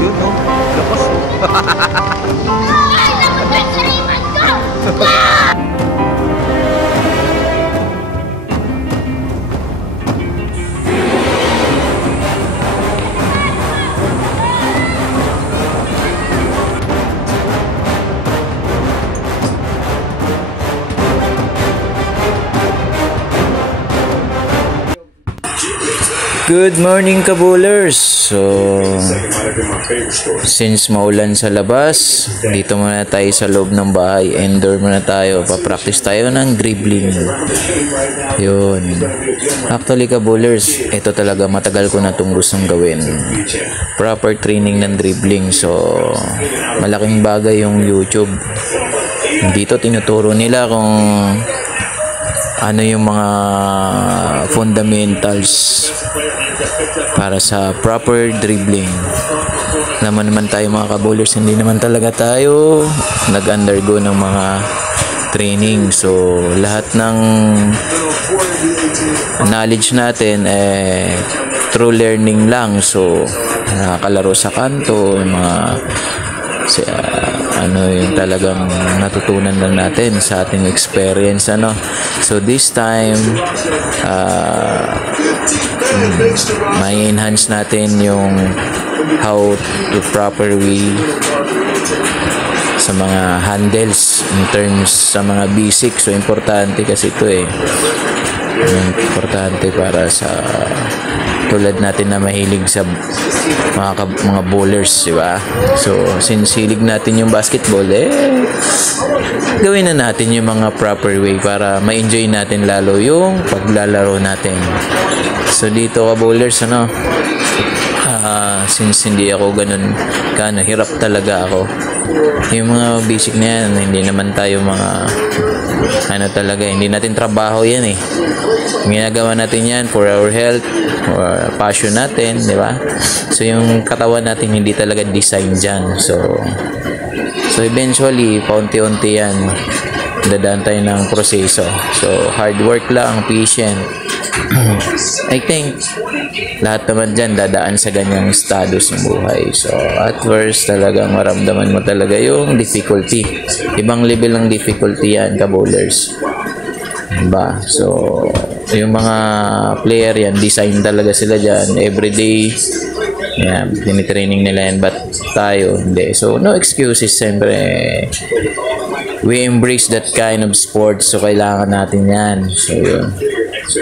Yun, no? Lakas. Ay, naman sa riman ko! Good morning, kabulers! So, since maulan sa labas, dito muna tayo sa loob ng bahay. Indoor muna tayo. Pa-practice tayo ng dribbling. Yun. Actually, kabulers, ito talaga matagal ko na itong gustong gawin. Proper training ng dribbling. So, malaking bagay yung YouTube. Dito tinuturo nila kung ano yung mga fundamentals para sa proper dribbling. Naman tayo mga kabowlers, hindi naman talaga tayo nag-undergo ng mga training. So, lahat ng knowledge natin through learning lang. So, nakakalaro sa kanto, mga ano yung talagang natutunan lang natin sa ating experience, ano. So this time may enhance natin yung how to properly sa mga handles in terms sa mga basic. So importante kasi ito importante para sa tulad natin na mahilig sa mga bowlers, di ba? So, since hilig natin yung basketball, gawin na natin yung mga proper way para ma-enjoy natin lalo yung paglalaro natin. So, dito ka bowlers, ano? Since hindi ako ganun hirap talaga ako. Yung mga basic na yan, hindi naman tayo mga talaga, hindi natin trabaho yan ginagawa natin yan for our health or passion natin, di ba? So yung katawan natin hindi talaga design dyan. So eventually paunti-unti yan dadaan tayo ng proseso. So hard work lang, patient. I think lahat naman dyan dadaan sa ganyang status ng buhay. So at first talagang maramdaman mo talaga yung difficulty. Ibang level ng difficulty yan, kabowlers, diba? So yung mga player yan, design talaga sila dyan everyday. Tinitraining nila yan, but tayo hindi. So no excuses. Siyempre we embrace that kind of sport, so kailangan natin yan. So yun,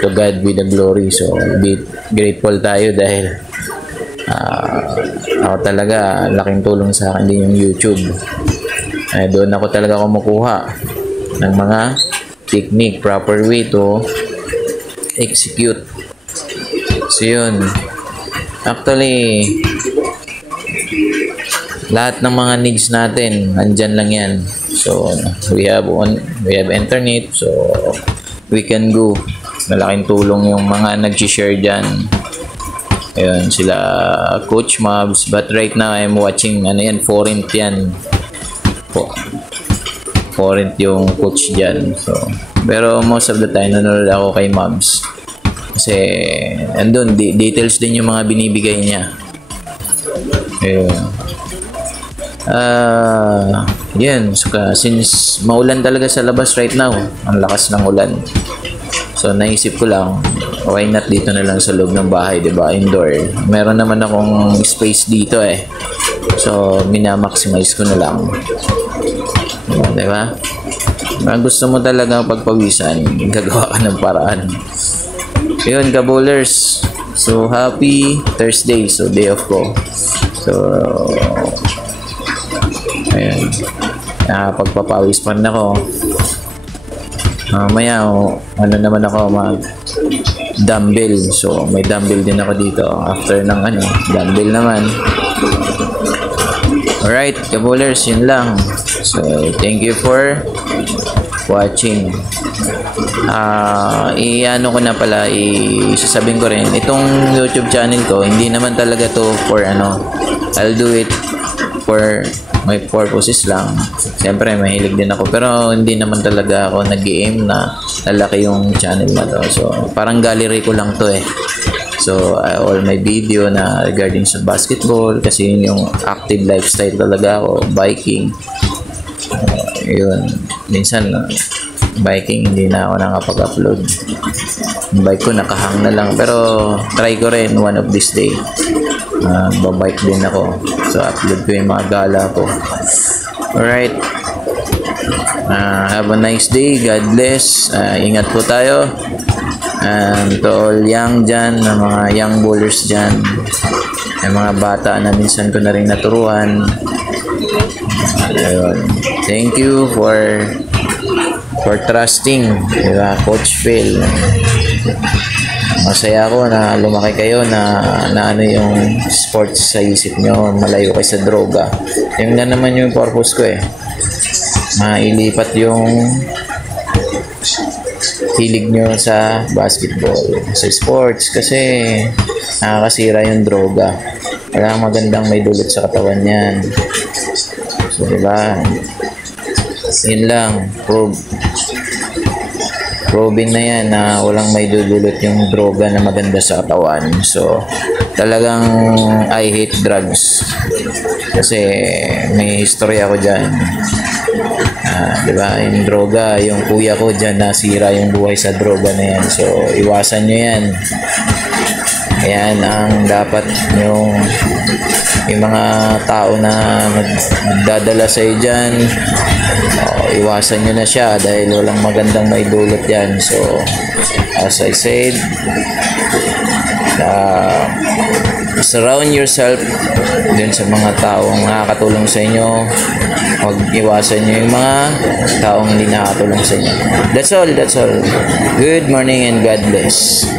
to God be the glory. So be grateful tayo dahil ako talaga, laking tulong sa akin din yung YouTube. Doon ako talaga kumukuha ng mga technique, proper way to execute. So yun, actually lahat ng mga needs natin andyan lang yan. So we have internet, so we can go. Malaking tulong yung mga nag-share dyan. Ayun, sila Coach Mobs. But right now I'm watching Forint yan. Forint yung coach dyan. So, pero most of the time nanonood ako kay Mobs. Kasi andun, details din yung mga binibigay niya. Ayun. Yan. So, since maulan talaga sa labas right now, ang lakas ng ulan. So, naisip ko lang, why not dito na lang sa loob ng bahay, diba? Indoor. Meron naman akong space dito So, minamaximize ko na lang. Diba? Gusto mo talaga pagpawisan, gagawa ka ng paraan. Yun, kabowlers. So, happy Thursday. So, day off ko. So, ayun. Pagpapawis pa rin ako. Maya, naman ako dumbbell. So, may dumbbell din ako dito. After ng dumbbell naman. Alright, kabowlers, yun lang. So, thank you for watching. Isasabihin ko rin, itong YouTube channel ko, hindi naman talaga to for I'll do it for may purposes lang. Siyempre, mahilig din ako. Pero hindi naman talaga ako nag-aim na lalaki yung channel na to. So, parang gallery ko lang to eh. So, all my video na regarding sa basketball, kasi yun yung active lifestyle talaga ako, biking. Yun. Minsan, biking, hindi na ako nakapag-upload. Yung bike ko, nakahang na lang. Pero, try ko rin one of this day. Babike din ako. So, upload ko yung mga gala ko. Alright. Have a nice day. God bless. Ingat po tayo. And to all young dyan, na mga young bowlers dyan, yung mga bata na minsan ko na rin naturuan. Ayun. Thank you for trusting, diba, Coach Phil. Masaya ako na lumaki kayo na ano yung sports sa isip nyo, malayo kayo sa droga. Yung na naman yung purpose ko eh. Mailipat yung hilig nyo sa basketball, sa sports, kasi nakakasira yung droga. Wala magandang may dulot sa katawan yan. So, diba? Yun lang. Proven na yan na walang may dudulot yung droga na maganda sa katawan. So, talagang I hate drugs. Kasi may history ako dyan. Diba? Yung droga, yung kuya ko dyan, nasira yung buhay sa droga na yan. So, iwasan nyo yan. Ayan ang dapat yung mga tao na magdadala sa iyo dyan, iwasan nyo na siya dahil walang magandang maidulot yan. So, as I said, surround yourself dun sa mga taong nakakatulong sa inyo. Huwag iwasan nyo yung mga taong hindi nakakatulong sa inyo. That's all. Good morning and God bless.